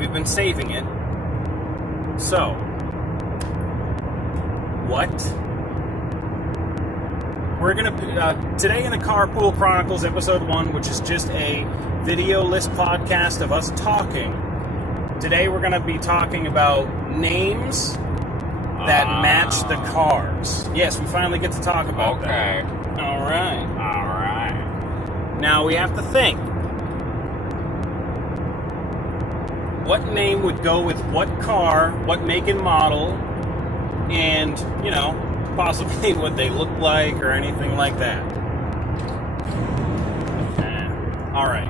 We've been saving it. So, what? We're going to, today in the Carpool Chronicles episode 1, which is just a video-less podcast of us talking. Today we're going to be talking about names that match the cars. Yes, we finally get to talk about that. Okay. All right. Now we have to think. What name would go with what car, what make and model, and, you know, possibly what they look like or anything like that. All right.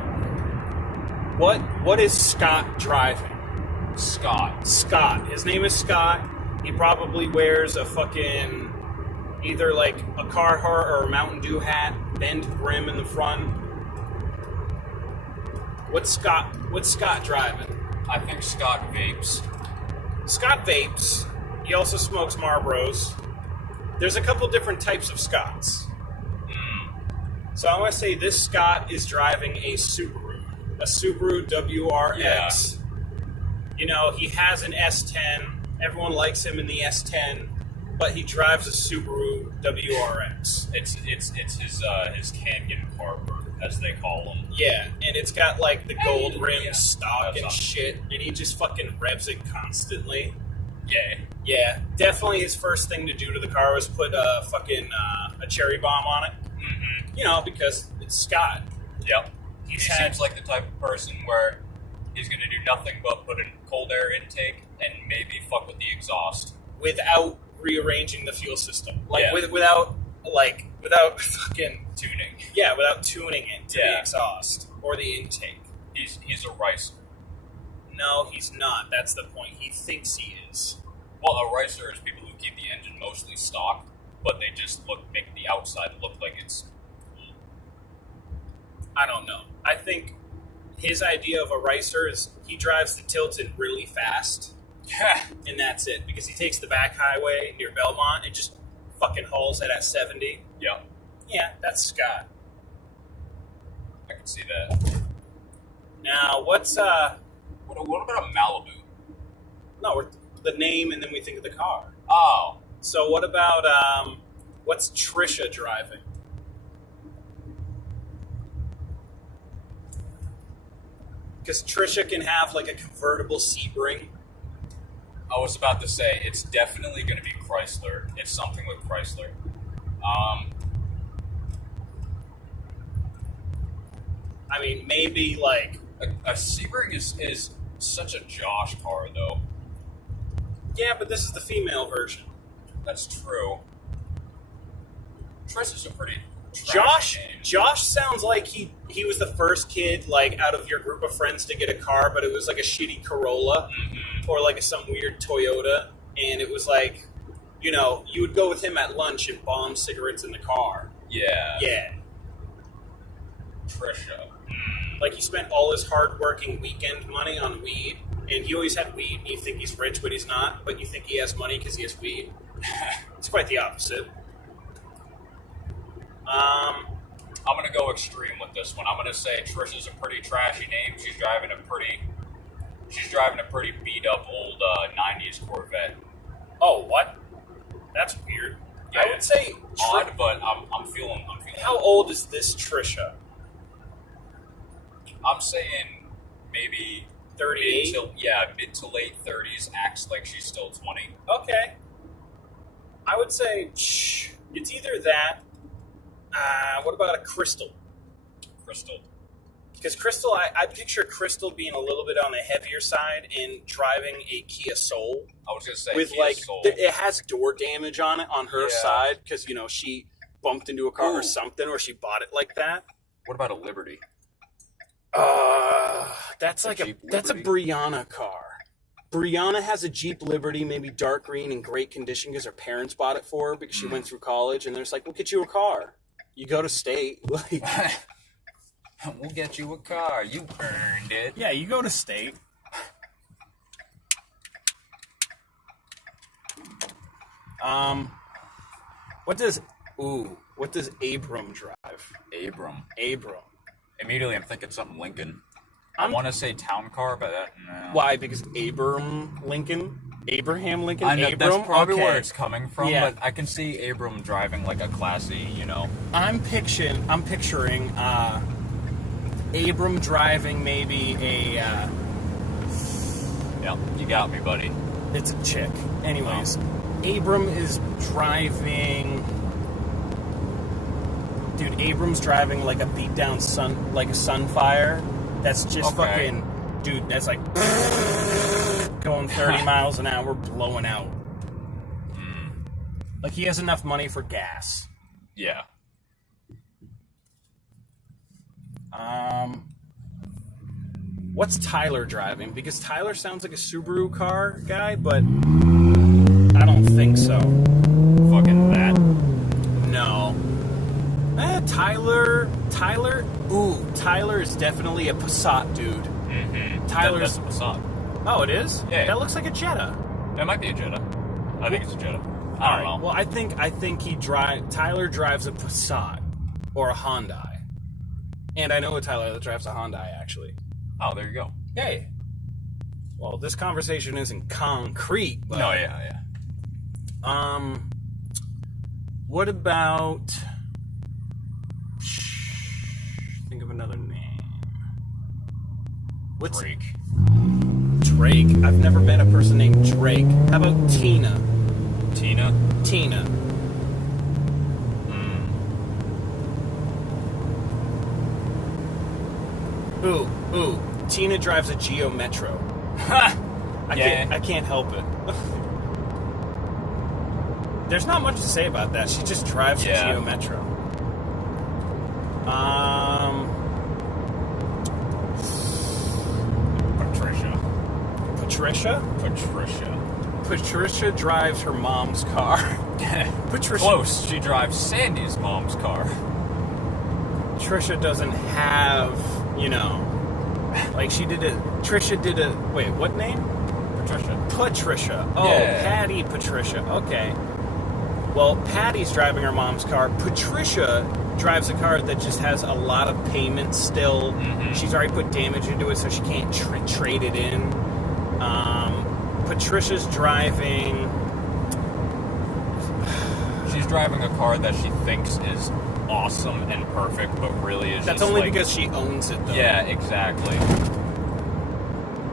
What is Scott driving? Scott. His name is Scott. He probably wears a fucking either like a Carhartt or a Mountain Dew hat, bent brim in the front. What's Scott driving? I think Scott vapes. Scott vapes. He also smokes Marlboros. There's a couple different types of Scotts. So I want to say this Scott is driving a Subaru WRX. Yeah. You know, he has an S10. Everyone likes him in the S10, but he drives a Subaru WRX. It's his canyon carver, as they call him. Yeah, and it's got like the gold rim stock and shit, and he just fucking revs it constantly. Yeah, definitely his first thing to do to the car was put a cherry bomb on it. Mm-hmm. You know, because it's Scott. Yep. He seems like the type of person where he's going to do nothing but put in cold air intake and maybe fuck with the exhaust. Without rearranging the fuel system. Without fucking tuning. Yeah, without tuning it to the exhaust or the intake. He's a ricer. No, he's not. That's the point. He thinks he is. Well, a ricer is people who keep the engine mostly stock, but they just make the outside look like it's cool. I don't know. I think his idea of a ricer is he drives the Tilton really fast. And that's it. Because he takes the back highway near Belmont and just fucking hauls it at 70. Yep. Yeah, that's Scott. I can see that. Now, what's what about a Malibu? No, we're the name and then we think of the car. Oh. So what about what's Trisha driving? Because Trisha can have like a convertible Sebring. I was about to say, it's definitely going to be Chrysler. It's something with Chrysler. I mean, maybe like... A Sebring is such a Josh car, though. Yeah, but this is the female version. That's true. Trisha's a pretty... Josh sounds like he was the first kid, like, out of your group of friends to get a car, but it was like a shitty Corolla or like some weird Toyota, and it was like, you know, you would go with him at lunch and bomb cigarettes in the car. Yeah. Trisha. Like, he spent all his hard-working weekend money on weed, and he always had weed, and you think he's rich, but he's not, but you think he has money because he has weed. It's quite the opposite. I'm going to go extreme with this one. I'm going to say Trisha's a pretty trashy name. She's driving a pretty beat-up old 90s Corvette. Oh, what? That's weird. Yeah, I would say... odd, but I'm feeling How old is this Trisha? I'm saying maybe 38? Mid to late 30s, acts like she's still 20. Okay. I would say it's either that. What about a Crystal? Because Crystal, I picture Crystal being a little bit on the heavier side and driving a Kia Soul. I was going to say with Kia like Soul. It has door damage on it on her side because you know she bumped into a car or something, or she bought it like that. What about a Liberty? That's like that's a Brianna car. Brianna has a Jeep Liberty, maybe dark green in great condition because her parents bought it for her because she went through college, and they're just like, "We'll get you a car. You go to state, like we'll get you a car. You earned it." Yeah, you go to state. What does Abram drive? Abram. Abram. Immediately I'm thinking something Lincoln. I want to say town car, but no. Why? Because Abraham Lincoln. I know that's probably where it's coming from, Yeah. but I can see Abram driving like a classy, I'm picturing Abram driving maybe a. Yeah, you got me, buddy. It's a chick. Anyways, Abram is driving. Dude, Abram's driving like a beat down Sunfire. That's just fucking. Dude, that's like going 30 miles an hour, blowing out. Like he has enough money for gas. Yeah. What's Tyler driving? Because Tyler sounds like a Subaru car guy, but I don't think so. Fucking that. No. Tyler. Ooh, Tyler is definitely a Passat dude. Mm-hmm. Tyler's That's a Passat. Oh, it is? Yeah. That looks like a Jetta. That might be a Jetta. I think it's a Jetta. I don't know. Well, I think Tyler drives a Passat or a Hyundai. And I know a Tyler that drives a Hyundai, actually. Oh, there you go. Hey. Well, this conversation isn't concrete, but... No, yeah. What about... Think of another name. What's Drake. Drake. I've never met a person named Drake. How about Tina? Tina? Tina. Ooh. Tina drives a Geo Metro. I can't help it. There's not much to say about that. She just drives a Geo Metro. Patricia drives her mom's car. Close. She drives Sandy's mom's car. Patricia doesn't have, like Trisha did a, wait, what name? Patricia. Oh, yeah. Patty Patricia. Okay. Well, Patty's driving her mom's car. Patricia drives a car that just has a lot of payments still. Mm-hmm. She's already put damage into it, so she can't trade it in. Patricia's driving... She's driving a car that she thinks is awesome and perfect, but really is That's just only like, because she owns it, though. Yeah, exactly.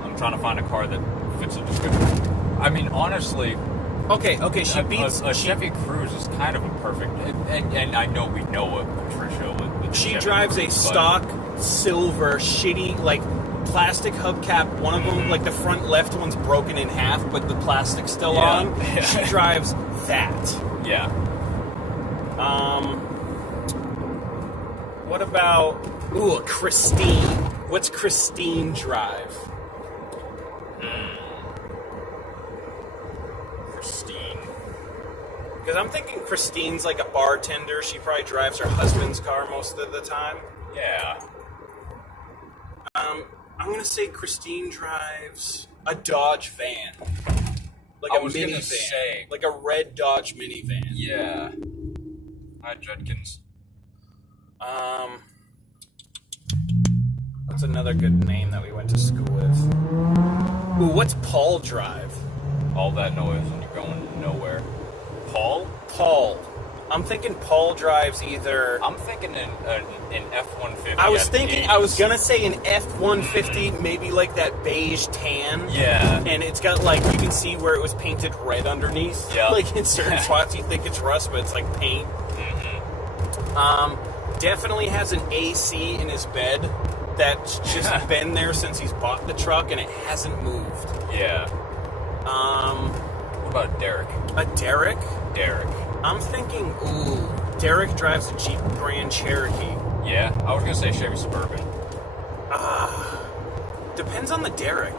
I'm trying to find a car that fits the description. I mean, honestly... Okay, she beats... A Chevy Cruze is kind of a perfect... And I know we know what Patricia with She Chevy drives Cruze, a stock, silver, shitty, like, plastic hubcap. One of them, like, the front left one's broken in half, but the plastic's still on. Yeah. She drives that. Yeah. What about... Ooh, Christine. What's Christine drive? Christine. Because I'm thinking Christine's like a bartender. She probably drives her husband's car most of the time. Yeah. I'm going to say Christine drives a Dodge van. Like I a was gonna minivan. say. Like a red Dodge minivan. Yeah. Hi, Judkins. What's another good name that we went to school with? Ooh, what's Paul drive? All that noise and you're going nowhere. Paul? Paul. I'm thinking Paul drives either... I'm thinking an F-150. I was gonna say an F-150, maybe like that beige tan. Yeah. And it's got like, you can see where it was painted red underneath. Yeah. Like in certain spots you think it's rust, but it's like paint. Mm-hmm. Definitely has an AC in his bed that's just been there since he's bought the truck and it hasn't moved. Yeah. What about Derek? A Derek? Derek. I'm thinking, Derek drives a Jeep Grand Cherokee. Yeah, I was gonna say Chevy Suburban. Depends on the Derek.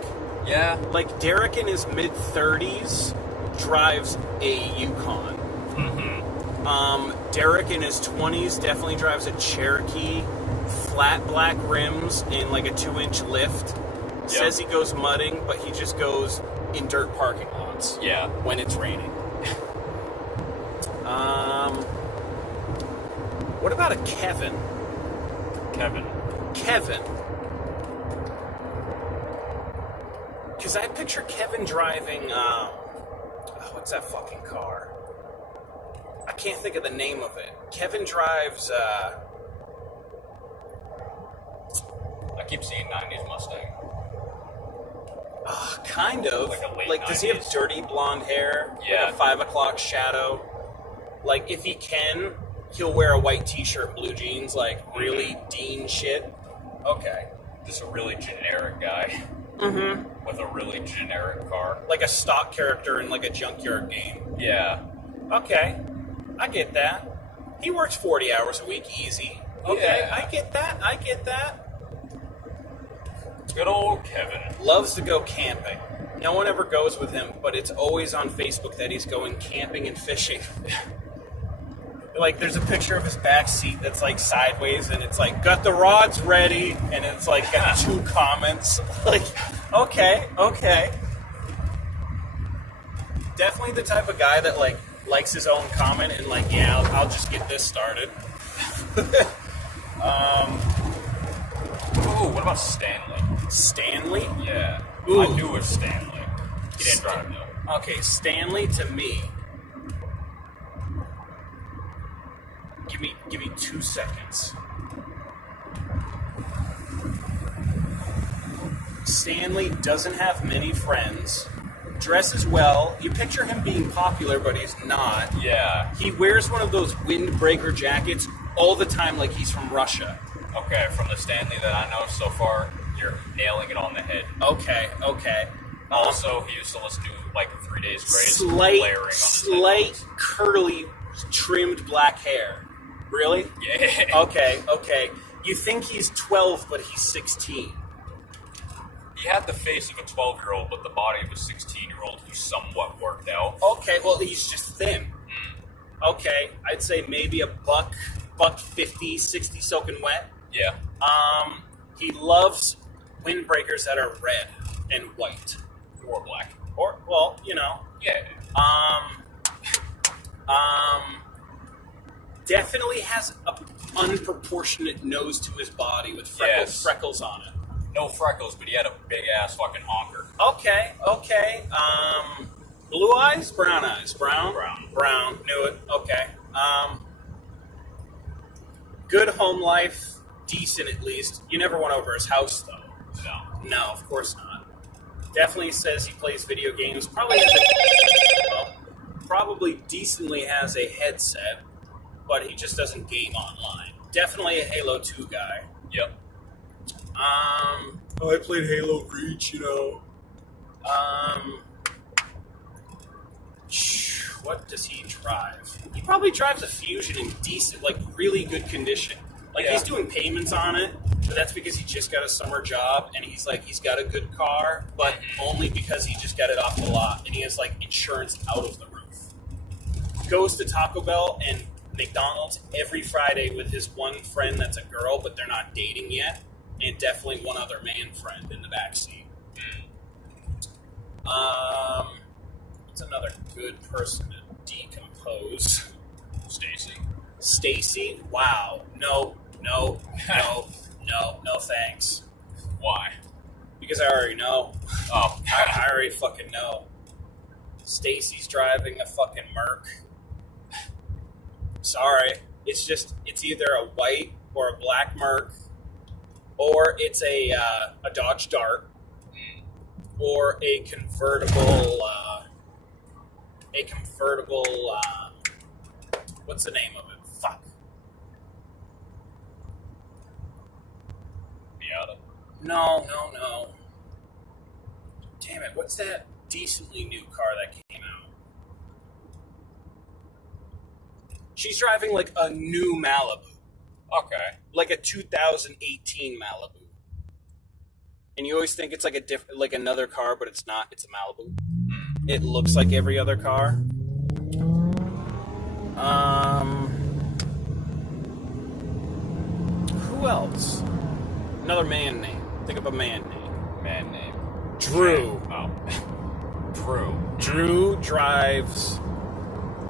Yeah. Like, Derek in his mid-30s drives a Yukon. Mm-hmm. Derek in his 20s definitely drives a Cherokee, flat black rims in like a 2-inch lift. Yep. Says he goes mudding, but he just goes in dirt parking lots. Yeah. When it's raining. What about a Kevin? Kevin. Because I picture Kevin driving, what's that fucking car? I can't think of the name of it. Kevin drives, I keep seeing 90s Mustang. Kind of. Like a late like, does he have 90s? dirty blonde hair? Yeah. Like a 5 o'clock shadow? Like, if he can, he'll wear a white t-shirt, blue jeans, like, really Dean shit. Okay. Just a really generic guy. Mm-hmm. With a really generic car. Like a stock character in, like, a junkyard game. Yeah. Okay. I get that. He works 40 hours a week, easy. Okay, Yeah. I get that. Good old Kevin. Loves to go camping. No one ever goes with him, but it's always on Facebook that he's going camping and fishing. Like, there's a picture of his back seat that's, like, sideways, and it's like, got the rods ready, and it's, like, got 2 comments. Like, okay. Definitely the type of guy that, like, likes his own comment and, like, yeah, I'll just get this started. Ooh, what about Stanley? Stanley? Yeah. Ooh. I knew it was Stanley. He didn't drive, though. Okay, Stanley to me. Give me 2 seconds. Stanley doesn't have many friends. Dresses well. You picture him being popular, but he's not. Yeah. He wears one of those windbreaker jackets all the time like he's from Russia. Okay, from the Stanley that I know so far, you're nailing it on the head. Okay. Also, he used to listen to, like, 3 Days Grace blaring on his Slight, headphones. curly, trimmed black hair. Really? Yeah. Okay. You think he's 12, but he's 16. He had the face of a 12-year-old, but the body of a 16-year-old who somewhat worked out. Okay, well, he's just thin. Okay, I'd say maybe a buck 50, 60 soaking wet. Yeah. He loves windbreakers that are red and white. Or black. Or, well, you know. Yeah. Definitely has a unproportionate nose to his body with freckles on it. No freckles, but he had a big-ass fucking honker. Okay. Blue eyes? Brown eyes? Brown. Knew it. Okay. Good home life. Decent, at least. You never went over his house, though. No, of course not. Definitely says he plays video games. Probably decently has a headset, but he just doesn't game online. Definitely a Halo 2 guy. Yep. I played Halo Reach, you know. What does he drive? He probably drives a Fusion in decent, like, really good condition. Like, he's doing payments on it, but that's because he just got a summer job, and he's got a good car, but only because he just got it off the lot, and he has, like, insurance out of the roof. Goes to Taco Bell and McDonald's every Friday with his one friend that's a girl, but they're not dating yet, and definitely one other man friend in the backseat. What's another good person to decompose? Stacy? Wow. No, thanks. Why? Because I already know. Oh. I already fucking know. Stacy's driving a fucking Merc. Sorry. It's either a white or a black Merc, or it's a Dodge Dart, or a convertible, what's the name of it? Fuck. Miata. No. Damn it, what's that decently new car that came out? She's driving like a new Malibu. Okay. Like a 2018 Malibu. And you always think it's like like another car, but it's not. It's a Malibu. It looks like every other car. Who else? Another man name. Think of a man name. Man name. Drew. Oh. Drew. Drew drives...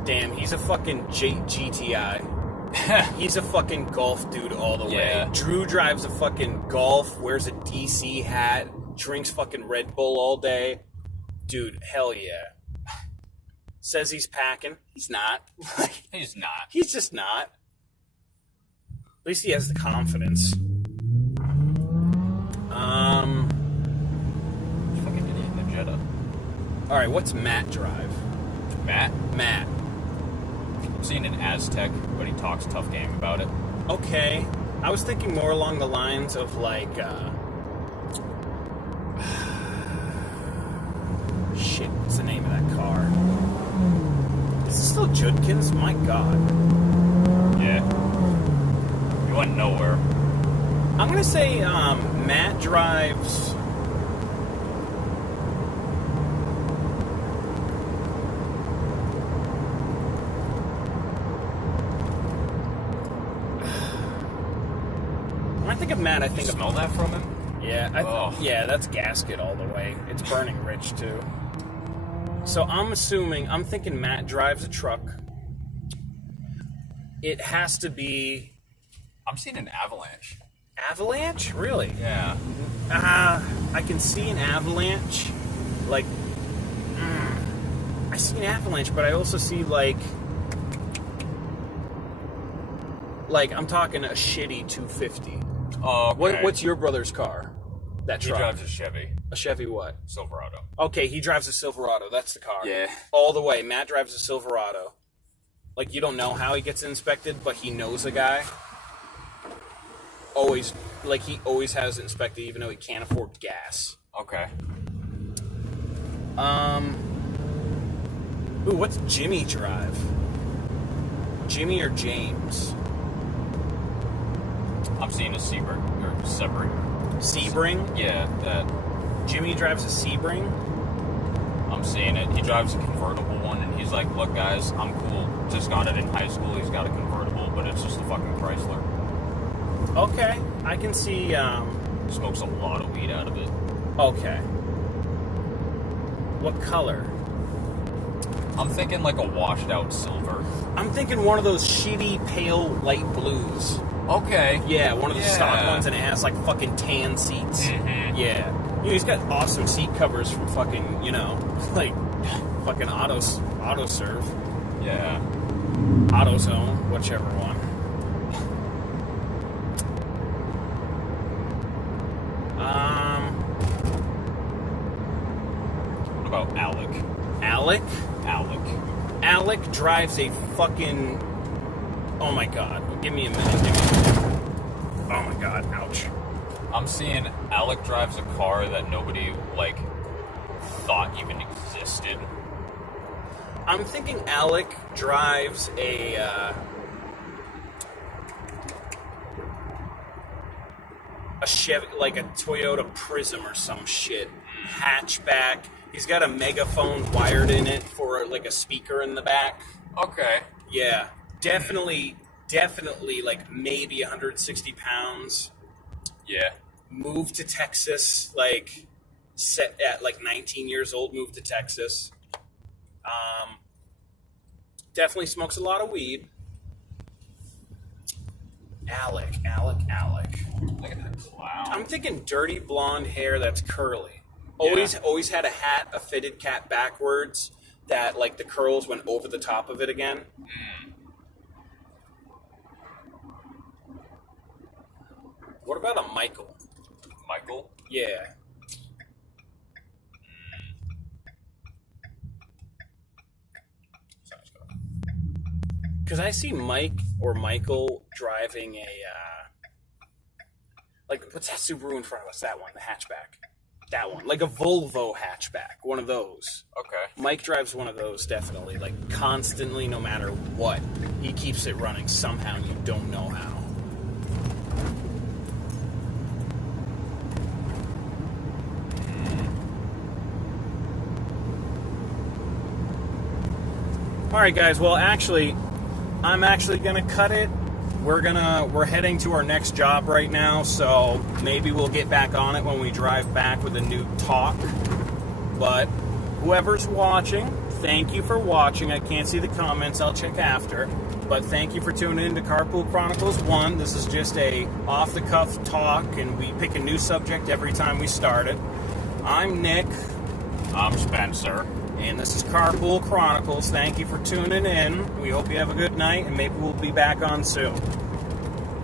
Damn, he's a fucking GTI. He's a fucking golf dude all the way. Yeah. Drew drives a fucking Golf, wears a DC hat, drinks fucking Red Bull all day. Dude, hell yeah. Says he's packing. He's not. He's not. He's just not. At least he has the confidence. Fucking idiot in the Jetta. Alright, what's Matt drive? Matt? Matt. I'm seeing an Aztec, but he talks tough game about it. Okay. I was thinking more along the lines of like, shit, what's the name of that car? Is it still Judkins? My god. Yeah. He went nowhere. I'm gonna say, Matt drives... When I think of Matt, I think You smell that from him? Yeah, yeah, that's gasket all the way. It's burning rich, too. So I'm thinking Matt drives a truck. It has to be... I'm seeing an Avalanche. Avalanche? Really? Yeah. I can see an Avalanche. Like, I see an Avalanche, but I also see, like, I'm talking a shitty 250. Oh, okay. What's your brother's car? That truck? He drives a Chevy. A Chevy what? Silverado. Okay, he drives a Silverado. That's the car. Yeah. All the way. Matt drives a Silverado. Like, you don't know how he gets inspected, but he knows a guy. Always, like, he always has it inspected, even though he can't afford gas. Okay. Ooh, what's Jimmy drive? Jimmy or James? I'm seeing a Sebring. Or Sebring. Sebring? Yeah, that. Jimmy drives a Sebring? I'm seeing it. He drives a convertible one, and he's like, look, guys, I'm cool. Just got it in high school. He's got a convertible, but it's just a fucking Chrysler. Okay. I can see, Smokes a lot of weed out of it. Okay. What color? I'm thinking like a washed out silver. I'm thinking one of those shitty pale light blues. Okay. Yeah, one of the stock ones, and it has like fucking tan seats. Mm-hmm. Yeah. You know, he's got awesome seat covers from fucking, you know, like fucking AutoServe. Yeah. AutoZone, whichever one. What about Alec? Alec? Alec. Alec drives a fucking... Oh my god. Give me a minute. Oh my god. Ouch. I'm seeing Alec drives a car that nobody, like, thought even existed. I'm thinking Alec drives a Chevy, like a Toyota Prism or some shit. Hatchback. He's got a megaphone wired in it for like a speaker in the back. Okay. Yeah. Definitely, like maybe 160 pounds. Yeah. Moved to Texas, like set at like 19 years old, moved to Texas. Definitely smokes a lot of weed. Alec. Look at that clown. I'm thinking dirty blonde hair that's curly. Always had a hat, a fitted cap backwards that like the curls went over the top of it again. What about a Michael? Michael? Yeah. Because I see Mike or Michael driving a, like, what's that Subaru in front of us? That one, the hatchback. That one. Like a Volvo hatchback. One of those. Okay. Mike drives one of those, definitely. Like, constantly, no matter what. He keeps it running somehow, and you don't know how. Alright, guys. Well, actually... I'm actually gonna cut it. We're heading to our next job right now, so maybe we'll get back on it when we drive back with a new talk. But whoever's watching, thank you for watching. I can't see the comments, I'll check after. But thank you for tuning in to Carpool Chronicles 1. This is just a off-the-cuff talk, and we pick a new subject every time we start it. I'm Nick. I'm Spencer. And this is Carpool Chronicles. Thank you for tuning in. We hope you have a good night, and maybe we'll be back on soon.